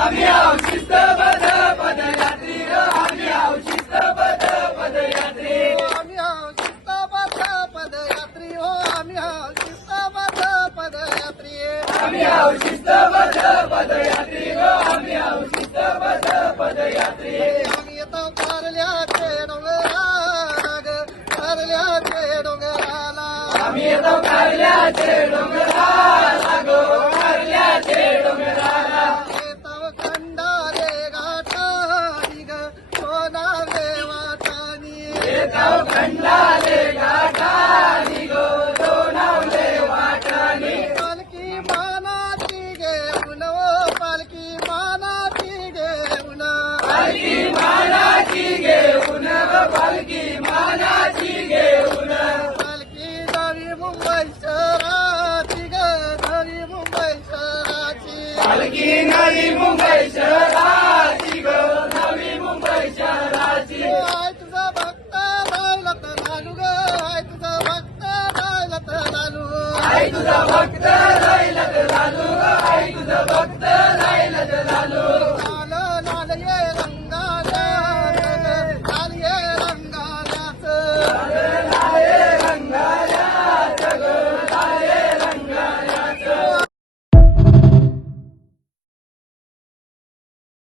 आम्ही आहोत शिस्तबद्ध पदयात्री ग आम्ही आहोत शिस्तबद्ध पदयात्री आम्ही आहोत शिस्तबद्ध पदयात्री हो आम्ही आहोत शिस्तबद्ध पदयात्री आम्ही आहोत शिस्तबद्ध पदयात्री ग आम्ही आहोत शिस्तबद्ध पदयात्री आम्ही येतो कारल्याचे डोंगराला ग कारल्याचे डोंगराला आम्ही येतो कारल्याचे डोंगराला गो कारल्याचे डोंगराला येतो खंडाले घाटानी ग सोनावे वाटानी येतो खंडाले घाटानी गो दोनावले वाटानी पालखी मानाची घेऊन ओ पालखी मानाची घेऊन पालखी मानाची घेऊन पालखी मानाची घेऊन पालखी जावी मुंबई शहराची ग जावी मुंबई शहराची पालखी नवी मुंबई शहराची ग नवी मुंबई शहराची हाय तुझा भक्त राहिला तर लालू ग हाय तुझा भक्त राहिला तर लालू आई तुझा भक्त राहिला तर लालू ग आई तुझा भक्त